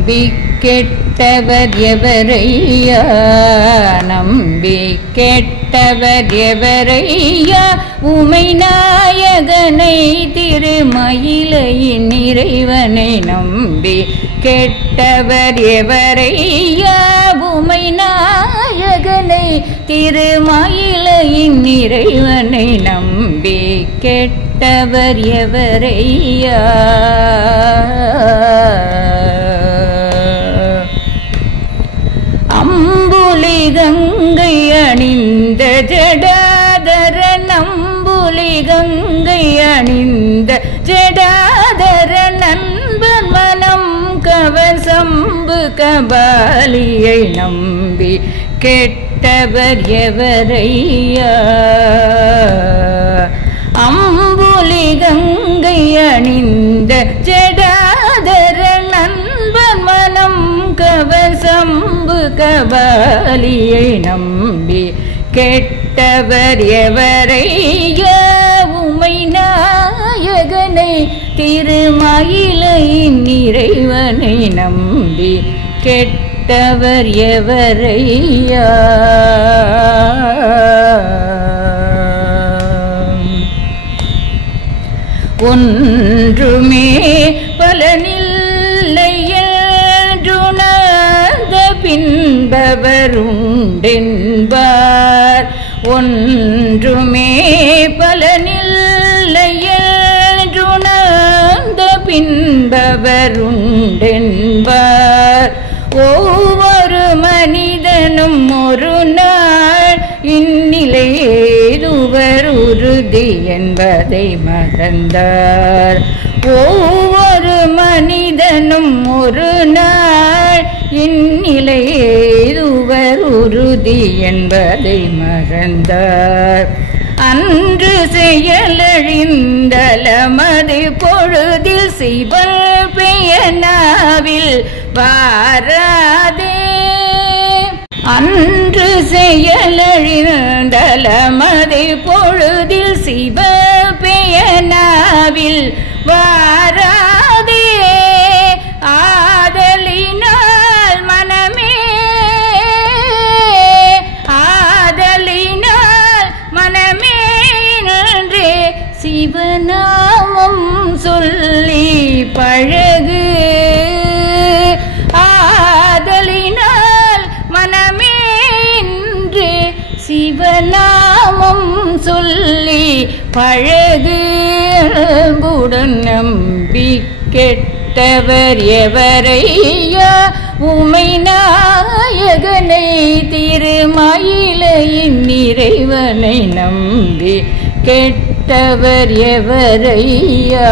நம்பி கெட்டவர் எவரையா நம்பி கெட்டவர் எவரையா உமை நாயகனை திருமயிலையின் இறைவனை நம்பி கெட்டவர் எவரையா உமை நாயகனை திருமயிலையின் இறைவனை நம்பி கெட்டவர் எவரையா அம்புலி கங்கை அணிந்த ஜடாதர நம்புலி கங்கை அணிந்த ஜடாதர நண்பன் மனம் கவசம்பு கபாலியை நம்பி கெட்டவர் எவரையா அம்புலி கங்கை அணிந்த ஜடாதர நண்பன் மனம் கவசம்பு கபாலியை நம்பி கெட்டவர் எவரையா உமை நாயகனை திருமயிலையின் இறைவனை நம்பி கெட்டவர் எவரையா ஒன்றுமே பலனில்லை என்றுணர்ந்த பின்பவருண்டென்பார் ஒன்றுமே பலனில்லை என்றுணர்ந்த பின்பவருண்டென்பார் ஒவ்வொரு மனிதனும் ஒரு நாள் இந்நிலை ஏதுவர் உறுதி என்பதை மறந்தார் ஒவ்வொரு மனிதனும் ஒரு நாள் இந்நிலை ஏதுவர் உறுதி என்பதை மறந்தார் அன்று செயலழிந்தலமது பொழுதில் சிவன் பெயனாவில் வாராதே அன்று செயலழிந்தலமது பொழுதில் சிவ பெயனாவில் வாராதே ஆதலினால் மனமே ஆதலினால் மனமே நன்றே சிவநாமம் சொல்லி பழகு ஆதலினால் மனமே இன்று சிவநாமம் சொல்லி பழகு அன்புடன் நம்பி கெட்டவர் எவரையா உமை நாயகனை திருமயிலையின் இறைவனை நம்பி கெட்டவர் எவரையா